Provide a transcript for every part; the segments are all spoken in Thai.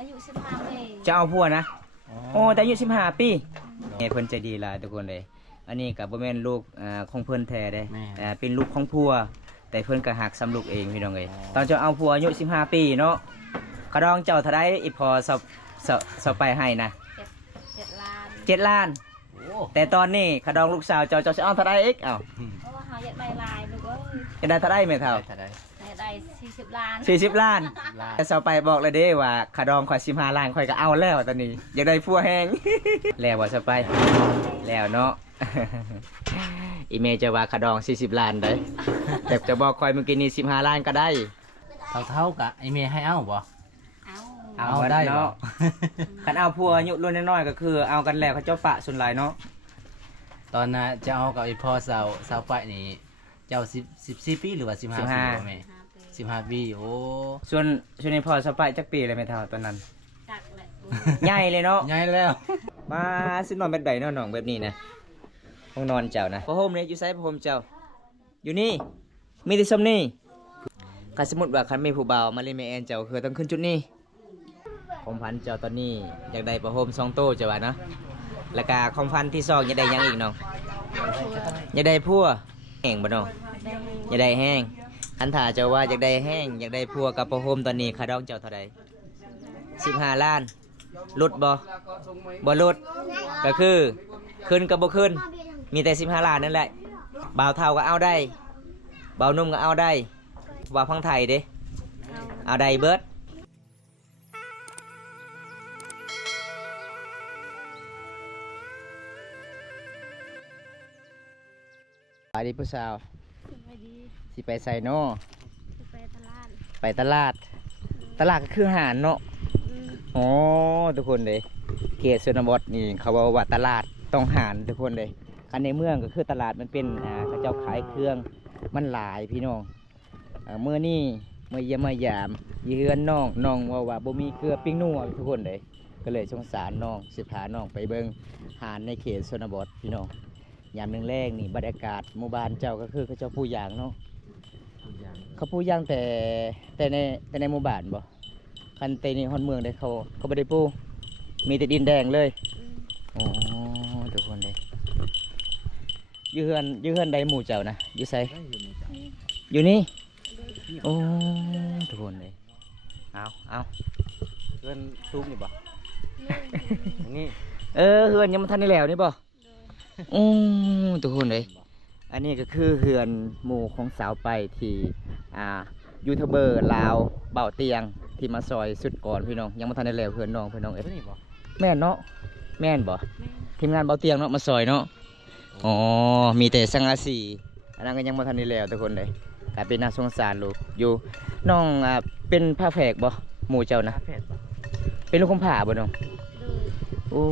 อายุ15 ปีจะเอาผัวนะโอ้แต่อายุ15 ปีเพิ่นใจดีหลายทุกคนเลยอันนี้กับบ่แม่นลูกของเพิ่นแท้เด้เป็นลูกของผัวแต่เพิ่นก็หักซ้ำลูกเองพี่น้องเอ้ยตอนเจ้าเอาผัวอายุ15 ปีเนาะกระดองเจ้าเท่าใดอีพอสอบไปให้นะ7 ล้านแต่ตอนนี้กระดองลูกสาวเจ้าจะเอาเท่าใดอีกเอ้าเพราะว่าเขาอยากได้ลายลูกเอ้ยจะได้เท่าใดแม่เฒ่าได้40 ล้าน40 ล้านแต่สอบไปบอกเลยเด้ว่าขะดองข่อย15 ล้านข่อยก็เอาแล้วตอนนี้อยากได้ผัวแฮงแล้วบ่สอบไปแล้วเนาะอีเมจะว่าขะดอง40 ล้านได้แต่จะบอกข่อยเมื่อกี้นี้15 ล้านก็ได้เท่ากะไอเมย์ให้เอาบ่เอาได้เนาะคันเอาผัวอายุรุ่นน้อยๆก็คือเอากันแล้วเขาเจ้าปะส่วนหลายเนาะตอนน่ะจะเอากับไอพ่อสาวไปนี่เจ้า14 ปีหรือว่า15 ปีบ่แม่15 ปีโอ้ส่วนนี้พอสไปจักปีเลยแม่เฒ่าตอนนั้นจักแหละใหญ่เลยเนาะใหญ่แล้วมาสินอนแบบใดเนาะน้องแบบนี้นะห้องนอนเจ้านะผ้าห่มนี่อยู่ไสผ้าห่มเจ้าอยู่นี่มีแต่ซ้ำนี่คันสมมุติว่าคันมีผู้บ่าวมาเล่นแม่แอนเจ้าคือต้องขึ้นจุดนี้ของพันเจ้าตอนนี้อยากได้ผ้าห่ม2 โต๊ะจ้ะว่าเนาะแล้วก็ของพันที่2อยากได้หยังอีกน้องอยากได้ผัวแห้งบ่น้องอยากได้แห้งคันถ้าเจ้าว่าอยากได้แห้งอยากได้ผัวกับผ้าห่มตอนนี้ค่าดองเจ้าเท่าใด15 ล้านลดบ่ลดก็คือขึ้นกับบ่ขึ้นมีแต่15 ล้านนั่นแหละบ่าวเฒ่าก็เอาได้บ่าวนุ่มก็เอาได้บ่าวพังไทยเด้เอาได้เบิดไปดิผู้สาวสิไปใส่นอไปตลาดก็คืออาหารเนาะอ๋อทุกคนเลยเขตชนบทนี่เขาบอกว่าตลาดต้องหารทุกคนเลยอันในเมืองก็คือตลาดมันเป็นเขาเจ้าขายเครื่องมันหลายพี่น้องเมื่อนี่เมื่อเยี่ยมเมื่อยามยืนน้องว่าบ่มีเกลือปิ้งนัวทุกคนเลยก็เลยสงสารน้องสิพาน้องไปเบิ่งหารในเขตชนบทพี่น้องยามแรงนี่บรรยากาศหมู่บ้านเจ้าก็คือเขาเจ้าผู้อย่างเนาะเขาผู้ย่างแต่ในหมู่บ้านบ่คันเตนี่ฮอนเมืองได้เขาไม่ได้ปูมีแต่ดินแดงเลยโอ้ทุกคนเลยยืเฮือนใดหมู่เจ้านะอยู่ไสอยู่นี่โอ้ทุกคนเลยเอาเฮือนสูงนี่บ่นี่เฮือนยังไม่ทันได้แล้วนี่บ่ทุกคนเลยอันนี้ก็คือเฮือนหมู่ของสาวไปที่ยูทูบเบอร์ลาวเบาเตียงที่มาซอยสุดก่อนพี่น้องยังไม่ทันได้แล้วเฮือนน้องพี่น้องแม่นเนาะแม่นบ่ทีมงานเบาเตียงเนาะมาซอยเนาะอ๋อมีแต่สังกะสีอันนั้นก็ยังไม่ทันได้แล้วทุกคนเลยกลายเป็นน่าสงสารลูกอยู่น้องเป็นผ้าแฝกบ่หมู่เจ้านะเป็นลูกคำผาบ่น้องโอ้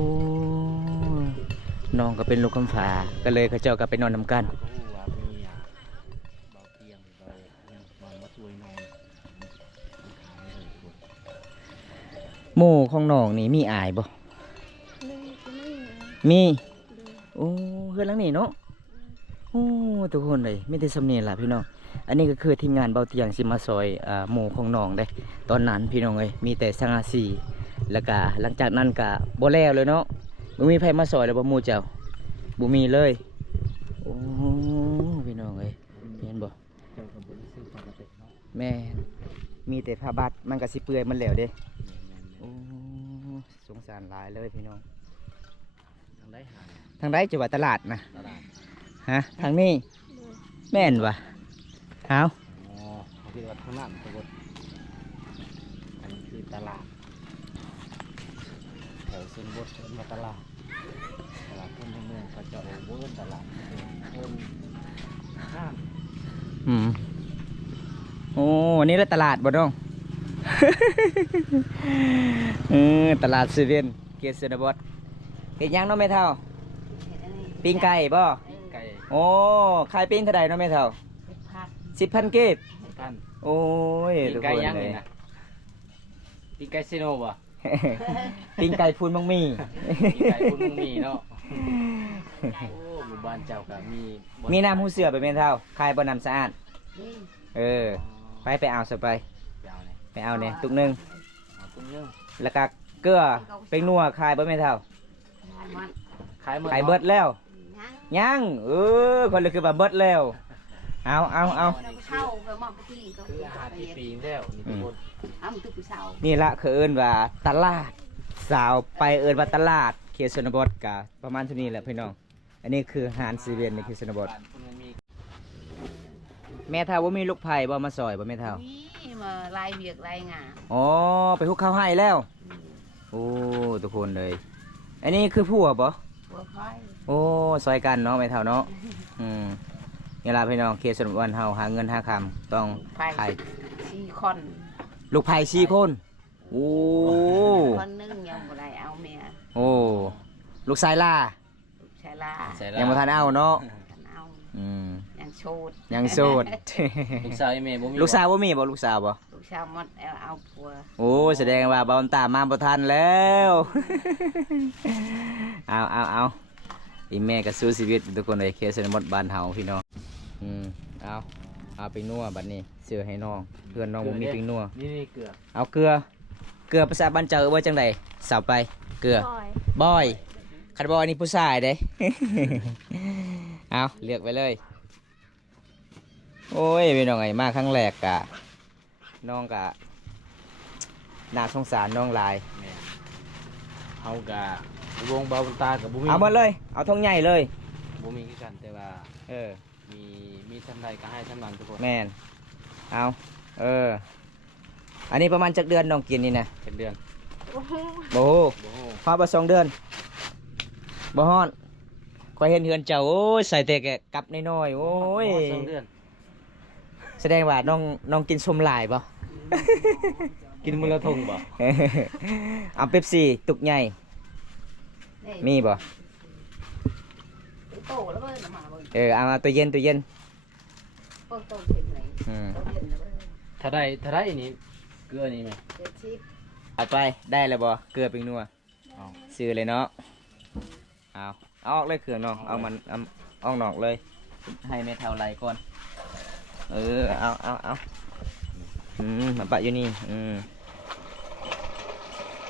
น้องก็เป็นลูกคำผาก็เลยเขาเจ้าก็ไปนอนนำกันหมู่ของน้องนี่มีอายบ่มีโอ้เฮือนหลังนี้เนาะโอ้ทุกคนเลยไม่ได้สำเนียงล่ะพี่น้องอันนี้ก็คือทีมงานเบาเตียงสิมาซอยหมู่ของน้องได้ตอนนั้นพี่น้องเลยมีแต่สังกะสีแล้วก็หลังจากนั้นก็บ่แล้วเลยเนาะบ่มีไผมาซอยแล้วบ่หมู่เจ้าบ่มีเลยโอ้พี่น้องเอ้ยเห็นบ่แม่มีแต่ผ้าบัดมันก็สิเปื่อยมันแล้วเด้โอ้สงสารหลายเลยพี่น้องทางใดจะว่าตลาดนะฮะทางนี้แม่นวะเอาเขาคิดว่าทางนั้นทุกคนอันนี้คือตลาดแถวชนบทมาตลาดคนเมืองเขาจะโอ้โหตลาดคนห้างโอ้นี่แหละตลาดบ่น้อง ตลาดเซเว่นเกษตรบดเฮ็ดยังน้องแม่เฒ่าปิ้งไก่บ่โอ้ขายปิ้งเท่าใดน้องแม่เฒ่า10,000 เก็บโอ้ยปิ้งไก่ยังนี่นะปิ้งไก่ซิโนบ่ ปิ้งไก่พูนมังมีปิ้งไก่พูนมังมีเนาะโอ้หมู่บ้านเจ้าก็มีน้ำหูเสือไปแม่เฒ่าขายบ่น้ำสะอาดไปเอาซะไปเอาเนี่ยตุกนึง แล้วก็เกลือเป็นนัวขายบ่แม่เท่า มัน ขายหมด ขายเบิดแล้ว ยังยังคนเลยคือว่าเบิดแล้วเอา เราเข้าไปมองไปที่ก็ คืออาหารที่ปีนแล้วนี่ทุกคน เอามันตุกไปเสา นี่ละคือเอิ้นว่าตลาดสาวไปเอิ้นว่าตลาดเขตชนบทกะประมาณเท่านี้แหละพี่น้องอันนี้คือหารซีเวียนในเขตชนบท มันมี แม่เท่าว่ามีลูกไผ่บ่มาซอยบ่แม่เท่า นี่มาลายเบียกลายงา อ๋อไปฮุกข้าวให้แล้วโอ้ทุกคนเลย อันนี้คือผัวบ่ บัวค่อย โอ้ซอยกันเนาะแม่เท่าเนาะนี่ล่ะพี่น้องเขตชนบทเฮาหาเงินหาคำต้อง ไป ขาย 4 คน ลูกไผ่4คนโอ้ คนนึงยังบ่ได้เอาเมีย โอ้ลูกชายล่า ลูกชายลา ใส่ ยังบ่ทันเอาเนาะ กันเอา อืม ยังโชด ยังโสด ลูกสาวแม่บ่มี ลูกสาวบ่มีบ่ลูกสาวบ่ ลูกชาวมดเอาผัว โอ้แสดงว่าเบาตามมาบ่ทันแล้ว เอาอีแม่ก็สู้ชีวิตทุกคนเลยเคสในหมดบ้านเฮาพี่น้องเอาไปนัวบัดนี้เสือให้น้องเพื่อนน้องบ่มีปิงนัว นี่เกลือ เอาเกลือภาษาบ้านเจอว่าจังไดสาวไปเกลือบอยคันบอยนี่ผู้ชายเด้ เอาเลือกไปเลยโอ้ยพี่น้องไงมาครั้งแรกกะน้องกะน่าสงสารน้องหลาย แม่เฮากะวงเบาตากับบ่มี เอาหมดเลยเอาทงใหญ่เลย บ่มีคือกันแต่ว่า เออ มีทำใดก็ให้ทำนั้นทุกคน แมนเอาอันนี้ประมาณจักเดือนน้องกินนี่นะ เป็นเดือน โอ้โห โอ้โห พอประ2 เดือนบ่ฮอดคอยเห็นเฮือนเจ้าโอ้ยใส่แต่แกะกับน้อยๆโอ้ย 2 เดือน แสดงว่าน้องกินสมหลายบ่ กินมื้อละทงบ่ เอาเป๊ปซี่ตุกใหญ่มีบ่ โตแล้วเว้ยมาเว้ย เอามาตัวเย็นโตเป็นไหน อืม โตเย็นแล้วเว้ย ถ้าได้นี่เกลือนี่ไหม เดี๋ยวชิป เอาไปได้แล้วบ่เกลือปิงนัว เอา ซื้อเลยเนาะเอาออกเลยเครื่องน้องเอามันออกนอกเลยให้แม่เท่าไรก่อนเอามาปะอยู่นี่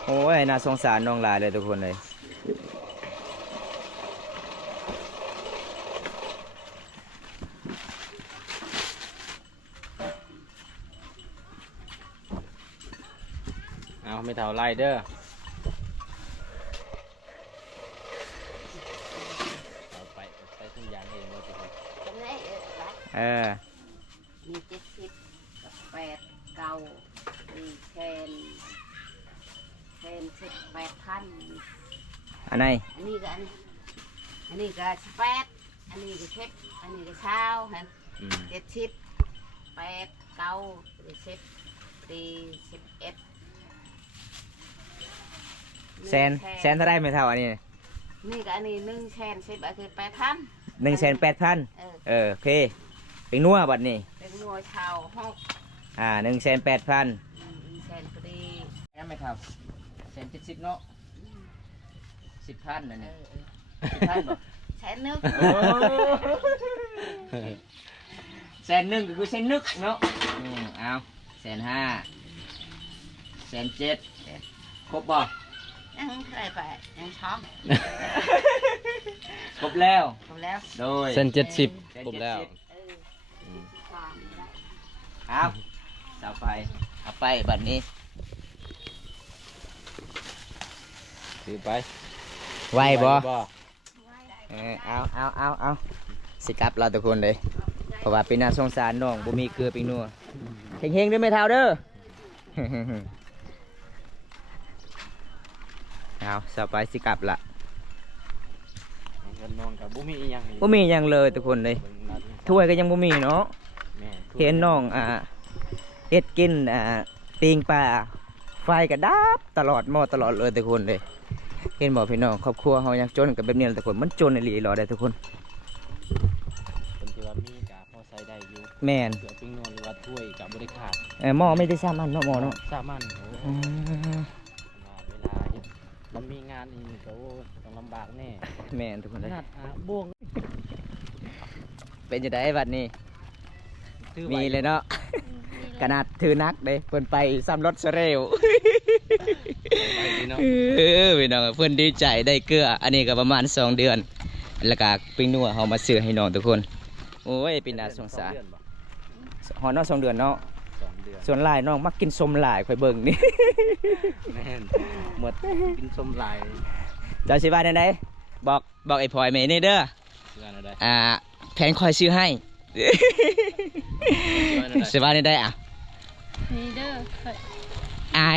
โอ้ยน่าสงสารน้องหลายเลยทุกคนเลย เอาไม่เท่าไรเด้อเอาไปทุกอย่างเองว่าทุกคน ตรงนี้รัก มี70กับ8เก่ามีแคน18,000 อันไหน อันนี้ก็อันนี้ก็18อันนี้ก็10อันนี้ก็20หั่น อืม 70 8 9 10 11 แสนเท่าไรไม่เท่าอันนี้ นี่ก็อันนี้110ก็คือ8,000 180,000โอเคเป็นนัวบัดนี้ เป็นหน่วยชาว6 180,000 แสนพอดี ยังไม่เท่า170,000เนาะ10,000นั่นนี่10,000บ่ แสนนึก 100,000ก็คือเส้นนึกเนาะเอา150,000 107,000ครบบ่ ยังเคยไปยังช็อก ครบแล้ว ผมแล้ว โดย เส้น70ครบแล้ว ความได้ ครับเอาไปบัดนี้ ถือไป ไหวบ่ บ่ เอาสิกลับเราทุกคนเลยเพราะว่าเป็นน่าสงสารน้องบ่มีเกลือปิงนัวเฮงๆด้วยไม่เท่าเด้อ เอาสบายสิกลับละ เงินนอนกับบุมีอีหยัง บ่มีหยังเลยทุกคนเลยถ้วยก็ยังบ่มีเนาะ แม่ เห็นน้องเฮ็ดกินปิงปลาไฟก็ดับตลอดเลยทุกคนเลยเห็นบ่พี่น้องครอบครัวเฮายังจนกับแบบนี้ทุกคนมันจนอีหลีหรอได้ทุกคน เป็นที่ว่ามีกะพอใส่ได้อยู่ แม่น เกลือปิ้งนวลหรือว่าถ้วยกับบริขาด หม้อไม่ได้ซ้ำอันเนาะหม้อเนาะ สามันโอ้ อืม เวลาเฮ็ดมันมีงานอีกก็โอ้ต้องลำบากแน่ แม่นทุกคนเลย ขนาดบ่วง เป็นจะได้บัดนี้ ถือ มี ไว้ เลยเนาะขนาดถือนักเด้เพิ่นไปซ้ำรถเสเร็ว เนาะ พี่น้องเพิ่นดีใจได้เกลืออันนี้ก็ประมาณ2 เดือนแล้วก็ปิ้งนัวเฮามาซื้อให้น้องทุกคนโอ้ยเป็นน่าสงสารฮอดเนาะ2 เดือนเนาะ 2 เดือน ส่วนหลายน้องมักกินส้มหลายข่อยเบิ่งนี่ แม่นหมดกินส้มลาย เจ้าสิว่าได้ไดบอกไอ้พลอยแม่นี่เด้อ เชื่อนะได้ แผนคอยซื้อให้ สิว่าได้อ่ะ นี่เด้อ อา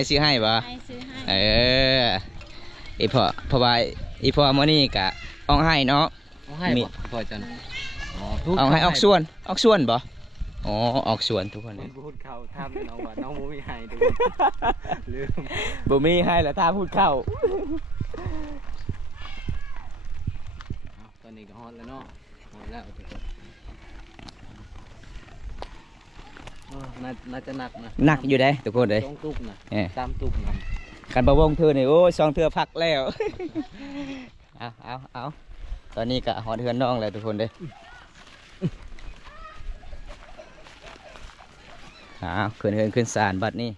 ยซื้อให้บ่ ไอซื้อให้ เออไอ้พ่อเพราะว่าไอ้พ่อมื้อนี้ก็ออกให้เนาะ เอาให้บ่พอจันอ๋อ ออกให้ออกส่วนบ่อ๋อออกส่วนทุกคนเลย พูดเขาทำน้องว่าน้องบ่มีให้ทุกลืม บ่มีให้แล้วถ้าพูดเข้า ตอนนี้ก็ฮอตแล้วเนาะฮอตแล้วทุกคนน่าจะหนักนะ หนักอยู่เด้ทุกคนเลย ต้องตุกนะ เอ้ย ตามตุกนะ กันบ่วงเธอนี่โอ้ย2 เทื่อพักแล้ว เอาตอนนี้ก็ฮอดเฮือนน้องแล้วทุกคนเด้ขึ้นเฮือนขึ้นศาลบัดนี้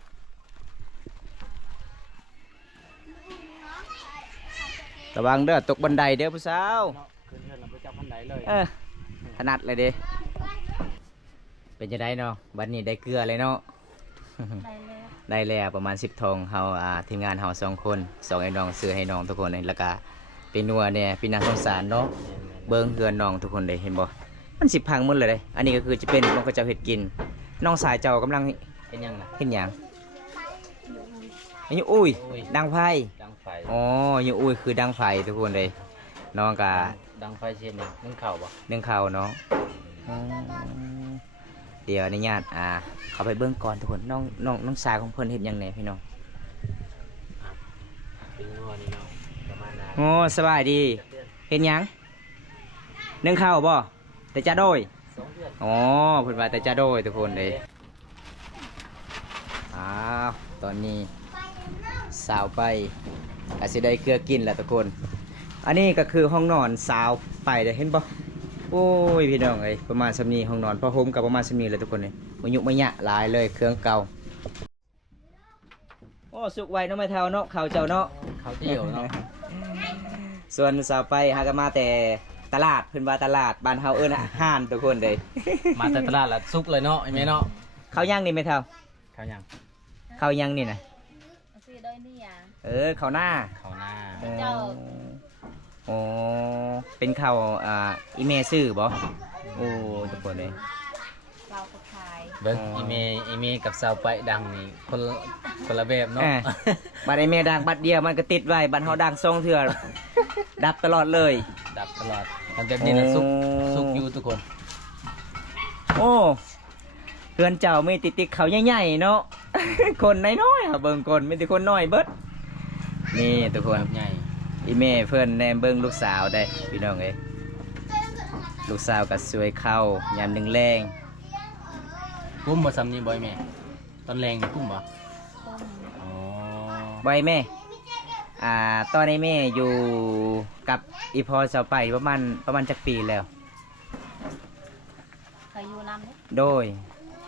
ระวังเด้อตกบันไดเด้อผู้สาว เนาะขึ้นเรือนเราไปจับพันไดเลย ถนัดเลยเด้เป็นจะได้เนาะบัดนี้ได้เกลือเลยเนาะ ได้แล้ว ได้แล้วประมาณ10 ทงเฮาทีมงานเฮา2 คน2ไอ้น้องซื้อให้น้องทุกคนเลยแล้วก็เป็นนัวเนี่ยเป็นน่าสงสารเนาะเบิ่งเฮือนน้องทุกคนเลยเห็นบ่มันสิพังหมดเลยเด้อันนี้ก็คือจะเป็นน้องก็จะเฮ็ดกินน้องสายเจ้ากำลัง เป็นยังไง เฮ็ดหยังอันนี้อุ้ยดังไฟ ดังไฟ อ๋ออยู่อุ้ยคือดังไฟทุกคนเลยน้องก็ ดังไฟเช่นนี้นึ่งเข่าบ่ นึ่งข้าวเนาะเดี๋ยวอนุญาตเข้าไปเบิ่งก่อนทุกคนน้องสายของเพิ่นเฮ็ดหยังแหน่พี่น้อง เป็นนัวนี่เนาะประมาณนั้น โอ้สบายดีเฮ็ดหยังนึ่งข้าวบ่แต่จะโดย 2 เดือน อ๋อเพิ่นว่าแต่จะโดยทุกคนเลยตอนนี้สาวไปอาจสิได้เกลือกินแล้วทุกคนอันนี้ก็คือห้องนอนสาวไปเด้เห็นบ่โอ้ยพี่น้องเอ้ยประมาณสำนี้ห้องนอนผ้าห่มกับประมาณสำนี้เลยทุกคนเลยมันยุกมันยะหลายเลยเครื่องเก่าโอ้สุกไวเนาะไม่เท่าเนาะเขาเจ้าเนาะ เขาเที่ยวเนาะ ส่วนสาวไปหากันมาแต่ตลาดเพิ่นว่าตลาดบ้านเฮาเอิ้นห้านทุกคนเลย มาแต่ตลาดละซุกเลยเนาะไอ้แม่เนาะ เขาย่างนี่ไม่เท่า เขายัง เขาย่างนี่นะ ซื้อได้นี่อ่ะ เขาหน้า เขาหน้า เจ้า โอ้เป็นข้าวอีเมซื่อบ่โอ้ทุกคนเลย เราก็ขาย เบิ้งอีเมกับสาวไปดังนี่คนละแบบเนาะ บัตรไอเมดังบัตรเดียวมันก็ติดไว้บัตรเฮาดังทรงเถื่อดับตลอดเลย ดับตลอดมันแบบนี้นะซุกอยู่ทุกคน โอ้เพื่อนเจ้ามีติดเขาใหญ่ๆเนาะ คนน้อยๆเบิ่งคนมีแต่คนน้อยเบิดนี่ทุกคน ใหญ่ อีเมเพื่อนแนมเบิ่งลูกสาวได้พี่น้องเอ้ยลูกสาวก็สวยเข้ายามแรง กุ้มบ่ซ้ำนี่บ่อยแม่ตอนแรงนี่กุ้มบ่ ต้ม อ๋อ ๆบ่แม่ตอนนี้แม่อยู่กับอีพอเสาไปประมาณจักปีแล้ว เคยอยู่นำเนี่ย โดย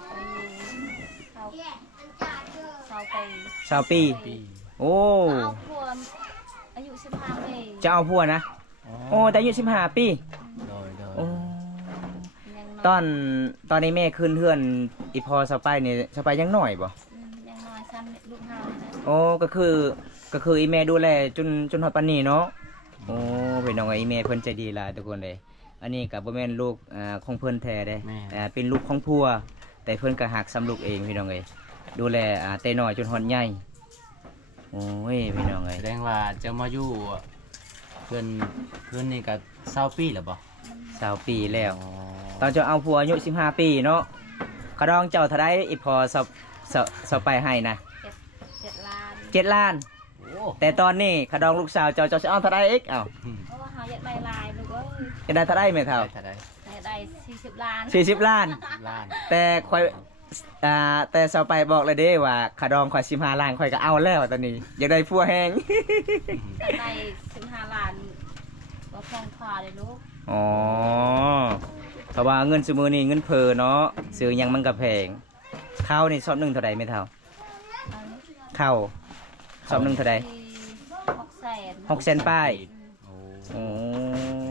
เคยอยู่เศร้าไป สาวปี ปี โอ้ เอาพวกอายุ15ปี จะเอาผัวนะโอ้แต่อายุ15 ปี โดย โอ้ ยัง ตอนนี้แม่ขึ้นเฮือนอีพอสไปนี่สไปยังหน่อยบ่ ยังน้อยซ้ำลูกเฮานะ โอ้ก็คืออีแม่ดูแลจนฮอดปานนี้เนาะโอ้พี่น้องอีแม่เพิ่นใจดีหลายทุกคนเลยอันนี้ก็บ่แม่นลูกของเพิ่นแท้เด้เป็นลูกของผัวแต่เพิ่นก็หักซ้ำลูกเองพี่น้องเอ้ยดูแลแต่น้อยจนฮอดใหญ่โอ้ยพี่น้องเอ้ย แสดงว่าจะมาอยู่เพื่อนนี่ก็20 ปีแล้วบ่ 20 ปีแล้ว ตอนเจ้าเอาผัวอายุ15 ปีเนาะเขาดองเจ้าเท่าใดอีพอสไปให้นะ 7 ล้าน 7 ล้าน โอ้ แต่ตอนนี้ขดองลูกสาวเจ้าจะเอาเท่าไรเอ็กเอา เพราะว่าเฮาอยากได้ลายลูกเอ้ย จะได้เท่าไรไหมเท่า ได้ อยากได้40 ล้าน 40 ล้าน ล้าน แต่คอยแต่สาวไปบอกเลยเด้ว่าขดองคอย15 ล้านคอยก็เอาแล้วตอนนี้อยากได้ผัวแห้ง อยากได้15 ล้านบ่พองพอเลยลูก อ๋อเพราะว่าเงินสมือนี่เงินเพอเนาะซื้อหยังมันก็แพงข้าวนี่ซอบหนึ่งเท่าไรไม่เท่า เอา ข้าว สอบหนึ่งเท่าใด 600,000 600,000ป้าย โอ้ โอ้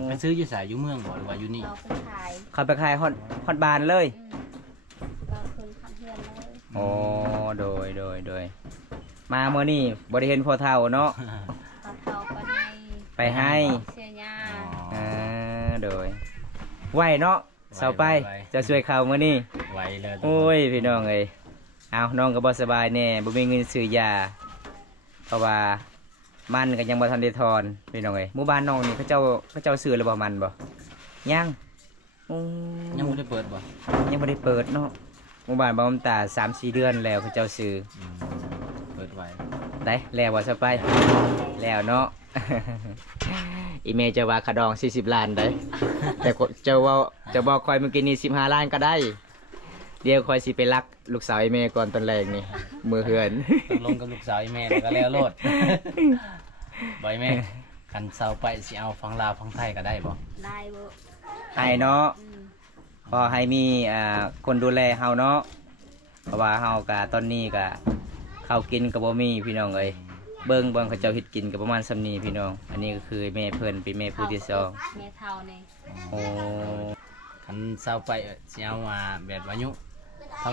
ไปซื้ออยู่สายอยู่เมืองบ่หรือว่าอยู่นี่ เราไปขาย เขาไปขายฮอดบานเลย เราคืนขับเพื่อนเลย โอ้โดยมาเมื่อนี้บริเห็นพอเท่าเนาะ เราเข้าไปให้ ไปให้ เสียยา อ่าโดยไหวเนาะเสาไปจะช่วยเขาเมื่อนี้ ไวเลย โอ้ยพี่น้องเอ้ยเอาน้องก็บ่สบายแน่บ่มีเงินซื้อยาเพราะว่ามันก็ยังบ่ทันได้ถอนพี่น้องเอ้ยหมู่บ้านน้องนี่เขาเจ้าซื้อแล้วบ่มันบ่ยังโอ้ ยังไม่ได้เปิดบ่ ยังบ่ได้เปิดเนาะหมู่บ้านบ่อำตา 3-4 เดือนแล้วเขาเจ้าซื้อ อืมเปิดไว ได้แล้วบ่สบายแล้วเนาะ อีเมลจะว่าขะดอง40 ล้านได้ แต่จะบอกคอยเมื่อกี้นี้15 ล้านก็ได้ เดี๋ยวคอยสิไปรักลูกสาวอีเมลก่อนตอนแรกนี่ มือเฮือน ต้องลงกับลูกสาวอีแม่แล้วก็แล้วโลด บ่อยแม่คันเซาไปสิเอาฟังลาวฟังไทยก็ได้บ่ ได้บ่ ให้เนาะ อืม พอให้มีคนดูแลเฮาเนาะ เพราะว่าเฮากะตอนนี้กะข้าวกินก็บ่มีพี่น้องเอ้ยเบิ่งเขาเจ้าเฮ็ดกินก็ประมาณส่ำนี้พี่น้อง อันนี้ก็คือแม่เพิ่นเป็นแม่ผู้ที่สอง แม่เท่านี่ โอ้ คันเซาไปสิเอามาแบบอายุ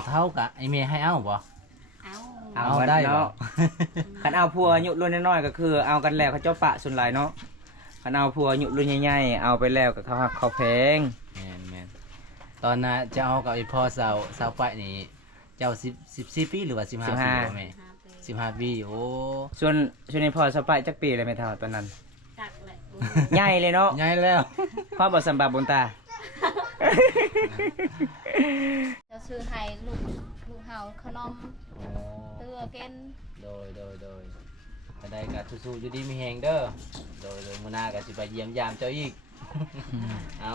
เท่าๆกะไอแม่ให้เอาบ่ เอา เอาได้เนาะ คันเอาพัวอายุรุ่นน้อยๆก็คือเอากันแล้วเขาเจ้าปะส่วนหลายเนาะ คันเอาพัวอายุรุ่นใหญ่ๆเอาไปแล้วก็เขาหักเขาแพง แม่นตอนน่ะจะเอากับไอพ่อเซาไปนี่เจ้า14ปีหรือว่า15ปีบ่แม่ 5 ปี 15ปีโอ้ ส่วนนี้พอสไปจักปีเลยไหมเท่าตอนนั้น จักแหละ ใหญ่เลยเนาะ ใหญ่แล้ว พ่อบอกสำบับบนตา จะซื้อให้ลูกเฮาขนมเตื้อกิน โดยก็ได้ก็สู้ๆอยู่ดีมีแฮงเด้อโดยมื้อหน้าก็สิไปเยี่ยมยามเจ้าอีก เอา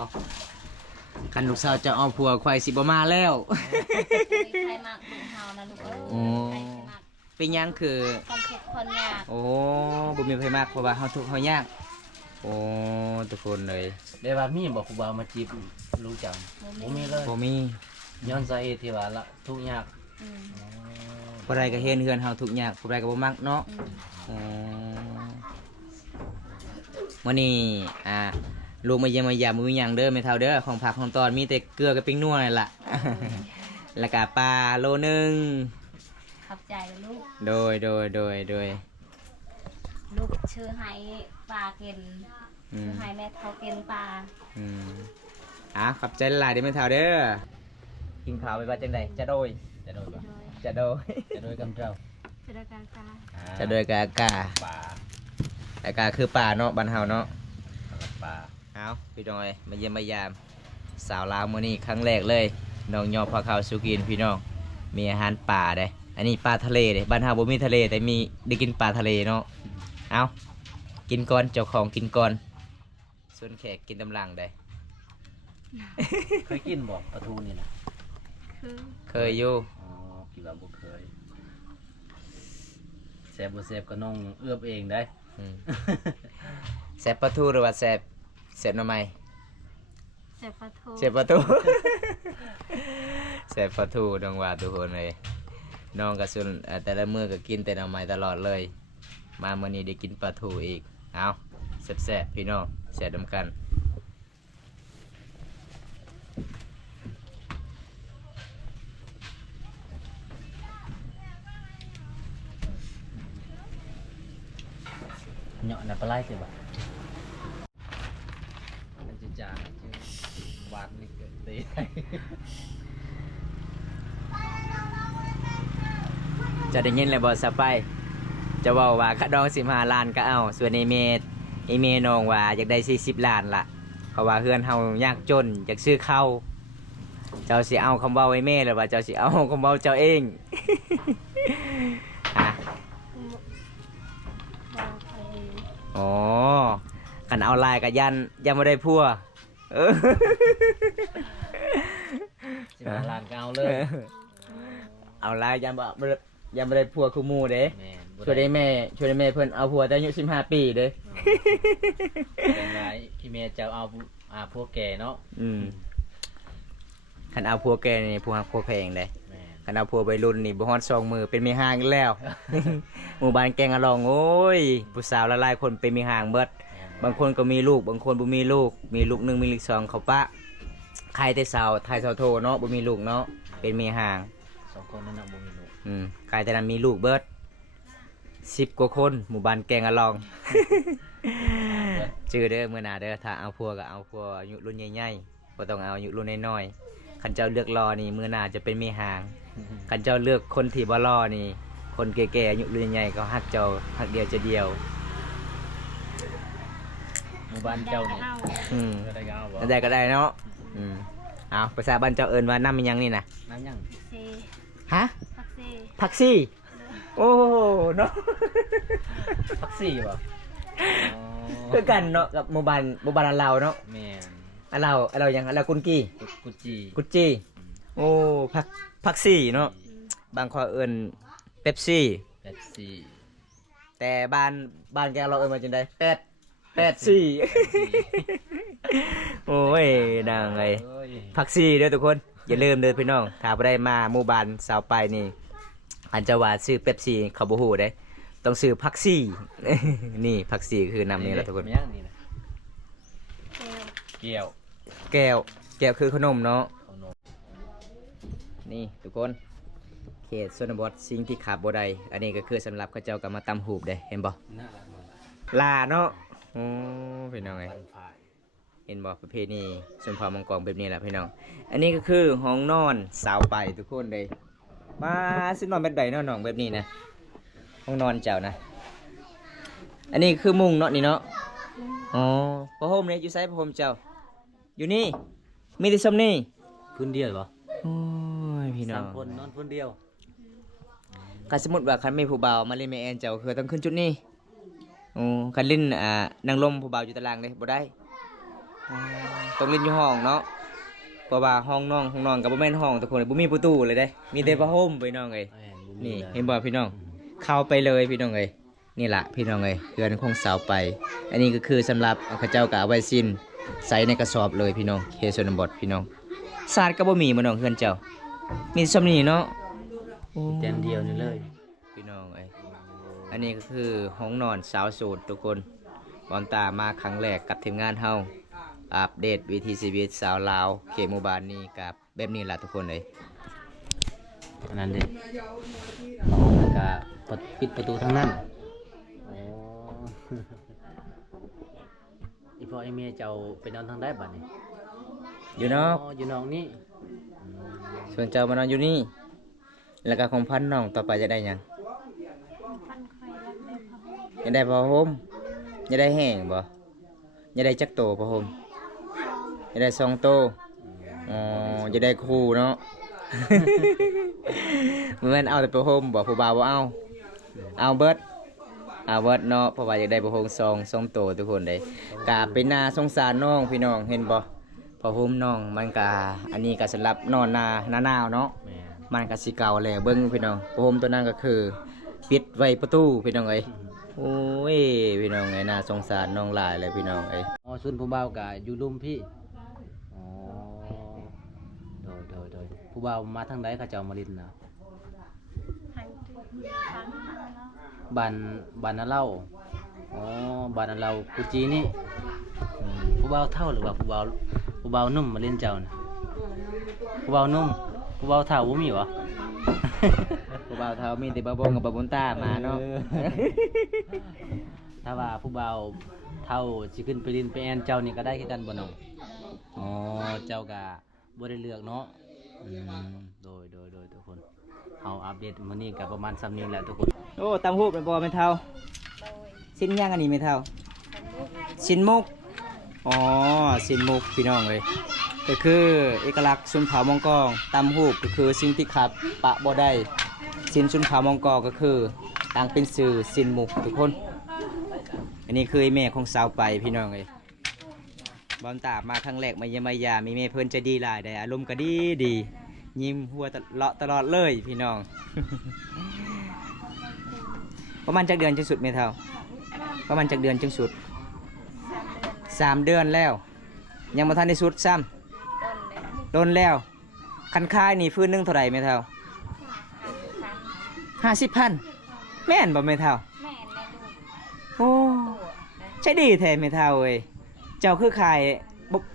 คันลูกสาวจะเอาผัวควายสิบมาแล้ว ใครมักลูกเฮานะลูกเอ้ย โอ้ ใครสิมัก เป็นหยังคือ คนทุกข์คนยาก โอ้บุมีไฟมากเพราะว่าเขาทุกข์เขายาก โอ้ทุกคนเลย ได้ว่ามีบ่ครูบามาจีบลูกจังบ่มีเลย บ่มี ย้อนสาเหตุที่ว่าละทุกข์ยาก อืม ผู้ใดก็เห็นเฮือนเฮาทุกข์ยากผู้ใดก็บ่มักเนาะ อืม มื้อนี้ลูกมาเยี่ยมมายามมื้อหยังเด้อแม่เฒ่าเด้อของผักของตอนมีแต่เกลือกับปิ้งนัวนั่นล่ะ แล้วก็ปลาโลนึง ขอบใจเลยลูก โดย ลูกชื่อให้ปลากิน อื ชื่อ ม ให้แม่เท่ากินปลา ขอบใจหลายเด้อแม่เฒ่าเด้อกินข้าวไปว่าจังได๋จะโดย จะโดยบ่ จะโดย จะโดยกำเจ้า ชื่อการปลา จะโดยกากา ป่า อากาคือป่าเนาะบ้านเฮาเนาะ ป่า เอาพี่น้องเอ้ยมาเยี่ยมมายามสาวลาวมื้อนี้ครั้งแรกเลยน้องยอพาข้าวสุกินพี่น้องมีอาหารป่าเด้อันนี้ปลาทะเลเด้บ้านเฮาบ่มีทะเลแต่มีได้กินปลาทะเลเนาะเอากินก่อนเจ้าของกินก่อนส่วนแขกกินตำลังเด้ เคยกินบ่ปลาทูนี่นะ คือ เคยอยู่ อ๋อคิดว่าบ่เคยแซ่บบ่แซ่บก็น้องเอื้อบเองได้ อืมแซ่บปลาทูหรือว่าแซ่บหน่อไม้ เจ็บปลาทู แซ่บปลาทู แซ่บปลาทูน้องว่าทุกคนเลยน้องก็ส่วนแต่ละมื้อก็กินแต่หน่อไม้ตลอดเลย มามื้อนี้ได้กินปลาทูอีกเอาแซ่บๆพี่น้องแซ่บนำกัน เหยาะน่ะปลาไหลสิบ่มันจะจางหวานนี่เกิดตีได้ จะได้ยินเลยบอสไปจะเว่าว่าขะดอง15 ล้านก็เอาส่วนไอเมน้องว่าอยากได้40 ล้านล่ะเพราะว่าเฮือนเฮายากจนอยากซื้อข้าวเจ้าสิเอาคำเว้าไอเมหรือว่าเจ้าสิเอาคำเว้าเจ้าเอง อ่ะ บอกไป อ๋อคันเอาลายกับยันยังไม่ได้พัวเออ 15 ล้านก็เอาเลย เอาลายยังไม่ได้พัวคู่หมู่เด้ แม่นบ่ ช่วยได้แม่เพิ่นเอาผัวแต่อายุ15 ปีเด้ เป็นไรพี่เมย์จะเอาพวกแกเนาะ คันเอาผัวแกนี่ผัวฮักผัวแพงเด้ แม่น คั นเอาพวกวัยรุ่นนี่บ่ฮอด2 มือเป็นมีห่างอีกแล้ว หมู่บ้านแกงอะลองโอ้ยผู้สาวหลายๆคนเป็นมีห่างเบิดบางคนก็มีลูกบางคนบ่มีลูกมีลูก1มีลูก2เขาปะใครแต่สาวไทยสาวโทเนาะบ่มีลูกเนาะเป็นมีห่าง 2 คนนั่นน่ะบ่มีลูก ใครแต่นั้นมีลูกเบิด10 กว่าคนหมู่บ้านแกงอะลอง ชื่อเด้อมื้อหน้าเด้อถ้าเอาพวกก็เอาพวกอายุรุ่นใหญ่ๆบ่ต้องเอาอายุรุ่นน้อยๆคันเจ้าเลือกรอนี่มื้อหน้าจะเป็นมีห่างคันเจ้าเลือกคนที่บ่รอนี่คนแก่ๆอายุรุ่นใหญ่ๆก็ฮักเจ้าฮักเดียวจะเดียว หมู่บ้านเจ้านี่ ได้ ก็ได้ก็เอาบ่ ได้ก็ได้เนาะเอาภาษาบ้านเจ้าเอิ้นว่าน้ำมันยังนี่นะ น้ำยัง เซ ฮะ พักเซ ผักซี่โอ้เนาะ พักซี่บ่ คือกันเนาะกับหมู่บ้านอันเราเนาะ แม่น อันเรายังอันเรากุนกี้ กุจี กุจีโอ้ผักซี่เนาะบางคนเอิ้นเป๊ปซี่ เป๊ปซี่ แต่บ้านแกเราเอิ้นมาจังได๋8ซี่ โอ้ยดังไง โอ้ย ผักซี่เด้อทุกคนอย่าลืมเด้อพี่น้องถ้าบ่ได้มาหมู่บ้านสาวไปนี่อันจะว่าซื้อเป๊ปซี่เขาบ่ฮู้เด้ต้องซื้อผักซี่ นี่ผักซี่คือนำนี่แหละทุกคน มียังนี่นะ แก้ว แก้ว แก้วคือขนมเนาะ ขนม นี่ทุกคนเขตชนบทสิ่งที่ขาดบ่ได้อันนี้ก็คือสำหรับเขาเจ้าก็มาตำหูบเด้เห็นบ่ น่ารักมาก ลาเนาะโอ้พี่น้องเอ้ย ปันฝ่าย เห็นบอกประเพณีชนเผ่ามังกรแบบนี้แหละพี่น้อง อันนี้ก็คือห้องนอนสาวไปทุกคนเลยมาซื้อนอนแบบใดเนาะน้องแบบนี้นะห้องนอนเจ้านะ อันนี้คือมุ้งเนาะนี่เนาะอ๋อผ้าห่มเนี่ยอยู่ไซผ้าห่มเจ้า อยู่นี่มีแต่ซ้ำนี่ พื้นเดียวบ่ โอ้ยพี่น้อง 3 คนนอนพื้นเดียว ถ้าสมมติว่าคันมีผู้บ่าวมาเล่นแม่แอนเจ้าคือต้องขึ้นจุดนี้โอ้คันเล่นนางลมผู้บ่าวอยู่ตารางเลยบ่ได้ต้องเล่นอยู่ห้องเนาะเพราะว่าห้องนอนกับบ่แม่นห้องทุกคนบ่มีประตูเลยเด้มีแต่ผ้าห่มพี่น้องเอ้ย แม่บ่มี นี่ แล้ว เห็นบ่พี่น้องเข้าไปเลยพี่น้องเอ้ยนี่ล่ะพี่น้องเอ้ยเรือนของสาวไป อันนี้ก็คือสำหรับเขาเจ้าก็เอาไว้ซินใส่ในกระสอบเลยพี่น้องเคชนบทพี่น้องศาสตร์ก็บ่มีมื้อน้องเฮือนเจ้ามีซ้ำนี้เนาะโอ้ เต็มเดียวนี่เลย พี่น้องเอ้ยอันนี้ก็คือห้องนอนสาวโสดทุกคนบอลตามาครั้งแรกกับทีมงานเฮาอัปเดตวิถีชีวิตสาวลาวเขตหมู่บ้านนี้กับแบบนี้ล่ะทุกคนเลย อันนั้นเด้ก็ปิดประตูทางนั้นอ๋อ อีพ่อไอเมียเจ้าไปนอนทางใดบัดนี้ อยู่เนาะ อ๋ออยู่นอกนี่ ส่วนเจ้ามานอนอยู่นี่ แล้วก็ของพันน้องต่อไปจะได้หยัง ฟันไข่แล้วได้พอ จะได้ผ้าห่มจะได้แห้งบ่จะได้จักโตผ้าห่มจะได้2 โตอ๋อจะได้คู่เนาะ เหมือนเอาแต่ผ้าห่มบ่ผู้บ่าวบ่เอาเบิดเนาะเพราะว่าอยากได้ผ้าห่ม2 โตทุกคนเลยกะเป็นนาสงสารน้องพี่น้องเห็นบ่ผ้าห่มน้องมันกะอันนี้ก็สำหรับนอนหน้าหนาวเนาะ แม่ มันก็สิเก่าแหละเบิ่งพี่น้องผ้าห่มตัวนั้นก็คือปิดไว้ประตูพี่น้องเอ้ยโอ้ยพี่น้องเอ้ยน่าสงสารน้องหลายเลยพี่น้องเอ้ย อ๋อส่วนผู้บ่าวก็อยู่รุมพี่อ๋อโดยผู้บ่าวมาทางใดเขาเจ้ามาลินนะ หายตื่นฟังแล้ว บ้านนาเล่าอ๋อบ้านนาเล่ากุจีนี่ผู้บ่าวเท่าหรือว่าผู้บ่าวนุ่มมาเล่นเจ้านะผู้บ่าวนุ่มผู้บ่าวเท่าบ่มีหรอ ผู้บ่าวเฒ่ามีแต่บ่บงกับบ่บุญตามาเนาะ ถ้าว่าผู้บ่าวเท่าสิขึ้นไปลินไปแอนเจ้านี่ก็ได้คือกันบ่น้องอ๋อเจ้าก็บ่ได้เลือกเนาะโดยทุกคนเอาอัปเดตมื้อนี้ก็ประมาณ3นิ้วแหละทุกคน โอ้ตำหูบเป็นบ่แม่นเฒ่า โดย ชิ้นย่างอันนี้แม่นเฒ่า สมุก ชิ้นมุกอ๋อชิ้นมุกพี่น้องเลยก็คือเอกลักษณ์ชนเผ่ามองกองตำหูบก็คือสิ่งที่ขับปะบ่ได้ชิ้นชนเผ่ามองกอก็คือต่างเป็นสื่อชิ้นมุกทุกคน อันนี้คือแม่ของสาวไปพี่น้องเลยบอลตามาครั้งแรกมาเยี่ยมมายามีแม่เพิ่นใจะดีหลายได้อารมณ์ก็ดียิ้มหัวตลอดเลยพี่น้อง ประมาณจักเดือนจังสุดแม่เท่าประมาณจักเดือนจังสุด 3 เดือนแล้ว ยังบ่ทันได้สุดซ้ำ ต้นเลย โดนแล้วคันค่ายนี่ฟื้นนึงเท่าไหร่แม่เท่า 5 50,000แม่นบ่แม่เฒ่า แม่ในลูก โอ้ ตัวนะ ใช่ดีแท้แม่เฒ่าเอ้ยเจ้าคือขาย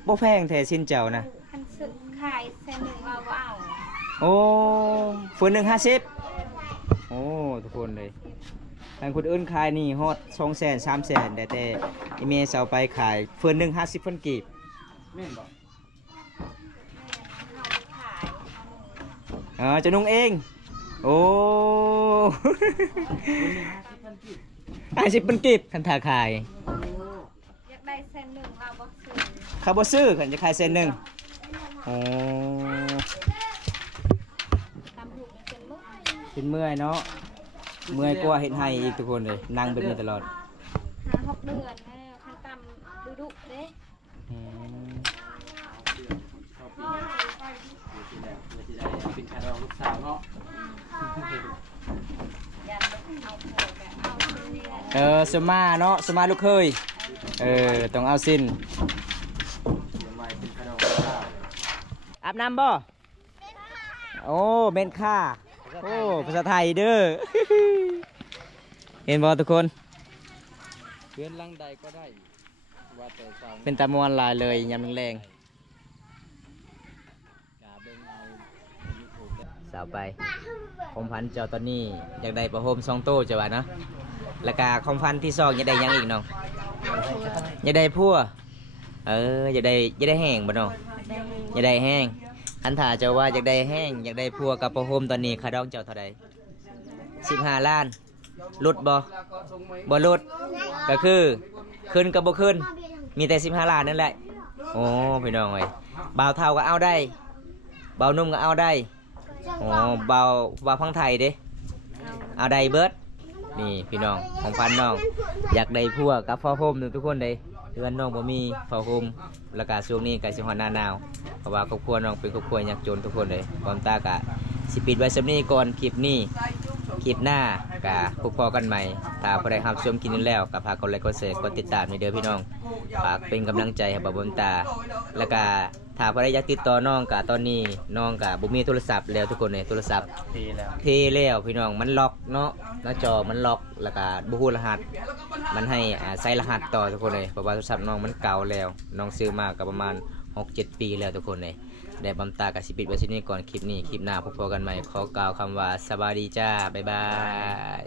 บ่แพงแท้สิ้นเจ้านะ คันสึกขายเส้นหนึ่งเราก็เอา โอ้ฝืนหนึ่ง50โอ้ทุกคนเลยทางคนอื่นขายนี่ฮอด200,000 300,000แต่อีเมสเอาไปขายฝืนหนึ่ง50เพิ่นกีบ แม่นบ่ เอาไปขายเอาหนึ่ง จะนุ่งเองโอ้ 50เพิ่นกีบคันทาขาย อยากได้เส้นหนึ่งเราก็ซื้อ เขาบ่ซื้อคันจะขายเส้นหนึงโอ้ ตำลูกเป็นมื้อ เป็นเมื่อยเนาะเมื่อยกว่าเฮ็ดให้อีกทุกคนเลยนั่งแบบนี้ตลอด 5-6 เดือนแม่คันตำดูดุเด้ อืม ชอบปีเพื่อสิได้เป็นค่าดองลูกสาวเนาะ ยันเอาโผล่แบบเอาซื้อ สมาเนาะสมาลูกเคยต้องเอาสิ้น เดี๋ยวไว้เป็นค่าดองลูกสาว อาบน้ำบ่โอ้เมนค่าโอ้ภาษาไทยเด้อ เห็นบ่ทุกคน เพื่อนลังใดก็ได้ว่าแต่สาว เป็นตามวนหลายเลยยามแรง กาเบิ่งเอาใน YouTube ได้ ๆสาวไปของพันเจ้าตอนนี้อยากได้ประโฮม2โตจ้ะว่าเนาะแล้วก็ของพันที่2อยากได้หยังอีกน้องอยากได้พัวอยากได้แห้งบ่น้องอยากได้แห้งคันถ้าเจ้าว่าอยากได้แห้งอยากได้พัวกับประโฮมตอนนี้ค่าดองเจ้าเท่าใด15 ล้านลดบ่ลดก็คือขึ้นกับบ่ขึ้นมีแต่15 ล้านนั่นแหละโอ้พี่น้องเอ้ยบ่าวเท่าก็เอาได้บ่าวนุ่มก็เอาได้โอ้บ่าวพังไทยเด้เอาได้เบิดนี่พี่น้องของพันน้องอยากได้พัวกับฟ้าห่มทุกคนเด้เดือนน้องบ่มีฟ้าห่มแล้วก็ช่วงนี้ก็สิฮอดหน้าหนาวเพราะว่าครอบครัวน้องเป็นครอบครัวยากจนทุกคนเลยความตากะสิปิดไว้สำนี้ก่อนคลิปนี้คลิปหน้ากะพบพอกันใหม่ถ้าผู้ใดรับชมคลิปนี้แล้วก็ฝากกดไลค์กดแชร์กดติดตามนี่เด้อพี่น้องฝากเป็นกำลังใจให้บ่าวบนตาแล้วก็ถ้าผู้ใดอยากติดต่อน้องกะตอนนี้น้องกะบ่มีโทรศัพท์แล้วทุกคนเลยโทรศัพท์ ทีแล้ว เทแล้วพี่น้องมันล็อกเนาะหน้าจอมันล็อกแล้วก็บ่ฮู้รหัสมันให้ใส่รหัสต่อทุกคนเลยเพราะว่าโทรศัพท์น้องมันเก่าแล้วน้องซื้อมาก็ประมาณ 6-7 ปีแล้วทุกคนเลยได้บำตากับสิปิดไว้ที่นี่ก่อนคลิปนี้คลิปหน้าพบกันใหม่ขอกล่าวคำว่าสวัสดีจ้าบ๊ายบาย